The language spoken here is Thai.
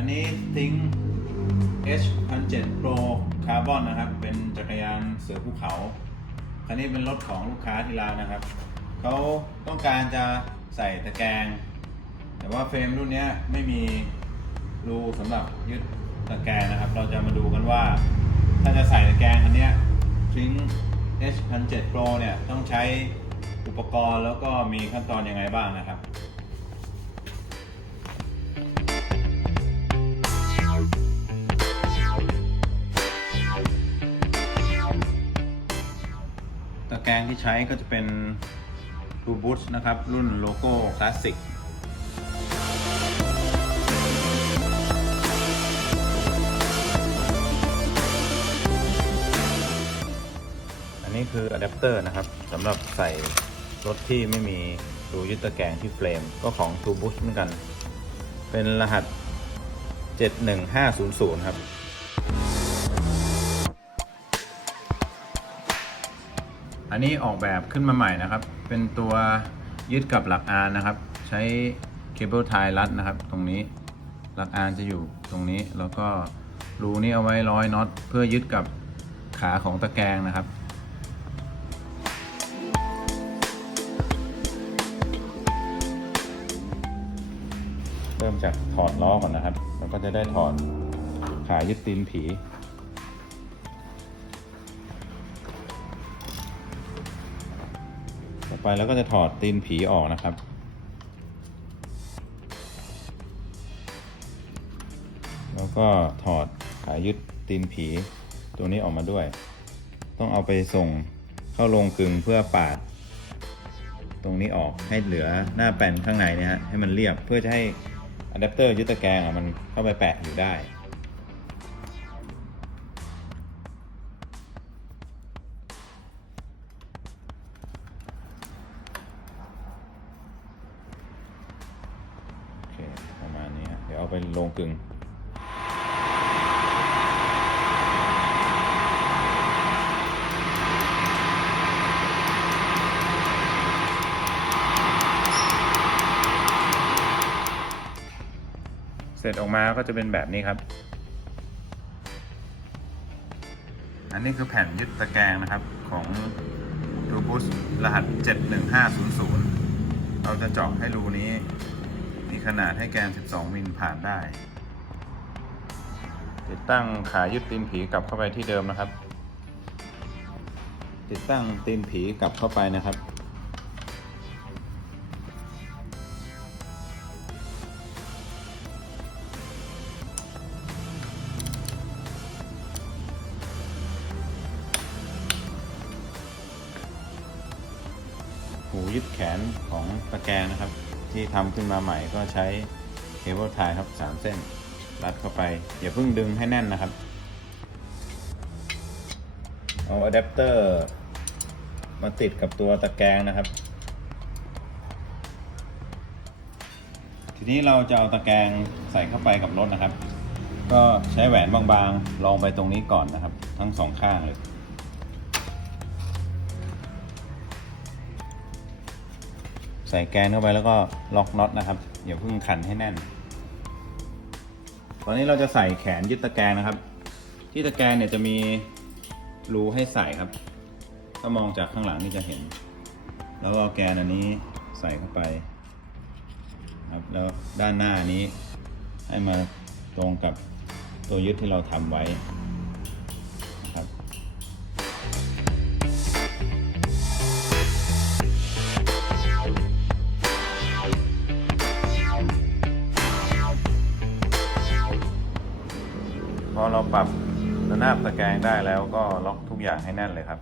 คันนี้ทิ้ง H 1 7 Pro Carbon นะครับ เป็นจักรยานเสือภูเขา คันนี้เป็นรถของลูกค้าที่ร้านนะครับ เขาต้องการจะใส่ตะแกรง แต่ว่าเฟรมรุ่นนี้ไม่มีรูสำหรับยึดตะแกรงนะครับ เราจะมาดูกันว่า ถ้าจะใส่ตะแกรงคันนี้ยทิ้ง H 1 7 Pro เนี่ย ต้องใช้อุปกรณ์แล้วก็มีขั้นตอนยังไงบ้างนะครับ กรงที่ใช้ก็จะเป็น b ูบู s นะครับ รุ่นโลโก้คลาสสิกอันนี้คืออะแดปเตอร์นะครับสำหรับใส่รถที่ไม่มีรูยึดตะแกรงที่เฟรมก็ของ t ูบู s เหมือนกัน เป็นรหัส 71500 ครับ อันนี้ออกแบบขึ้นมาใหม่นะครับ เป็นตัวยึดกับหลักอานนะครับ ใช้เคเบิลไทยรัดนะครับ ตรงนี้หลักอานจะอยู่ตรงนี้แล้วก็รูนี้เอาไว้ร้อยน็อตเพื่อยึดกับขาของตะแกรงนะครับเริ่มจากถอดล้อก่อนนะครับ แล้วก็จะได้ถอดขายึดตีนผี ไปแล้วก็จะถอดตีนผีออกนะครับ แล้วก็ถอดขายึดตีนผีตัวนี้ออกมาด้วย ต้องเอาไปส่งเข้าโรงกึงเพื่อปาด ตรงนี้ออกให้เหลือหน้าแป้นข้างในเนี่ยฮะให้มันเรียบเพื่อจะให้อะแดปเตอร์ยึดตะแกรงอะมันเข้าไปแปะอยู่ได้ เดี๋ยวเอาไปลงกึงเสร็จออกมาก็จะเป็นแบบนี้ครับ อันนี้คือแผ่นยึดตะแกรงนะครับของ t u b u s รหัส 71500 เราจะเจาะให้รูนี้ มีขนาดให้แกน 12 มิลผ่านได้ ติดตั้งขายึดตีนผีกลับเข้าไปที่เดิมนะครับ ติดตั้งตีนผีกลับเข้าไปนะครับ หูยึดแขนของตะแกรงนะครับ ที่ทำขึ้นมาใหม่ก็ใช้เคเบิลไทยครับสามเส้น รัดเข้าไป อย่าเพิ่งดึงให้แน่นนะครับ เอาอะแดปเตอร์มาติดกับตัวตะแกรงนะครับ ทีนี้เราจะเอาตะแกรงใส่เข้าไปกับรถนะครับ ก็ใช้แหวนบางๆ ลองไปตรงนี้ก่อนนะครับ ทั้งสองข้างเลย ใส่แกนเข้าไปแล้วก็ล็อกน็อตนะครับอย่าเพิ่งขันให้แน่น ตอนนี้เราจะใส่แขนยึดตะแกรงนะครับ ที่ตะแกรงเนี่ยจะมีรูให้ใส่ครับ ถ้ามองจากข้างหลังนี่จะเห็น แล้วก็แกนอันนี้ใส่เข้าไปครับแล้วด้านหน้านี้ให้มาตรงกับตัวยึดที่เราทำไว้ เราปรับระนาบตะแกรงได้แล้วก็ล็อกทุกอย่างให้แน่นเลยครับ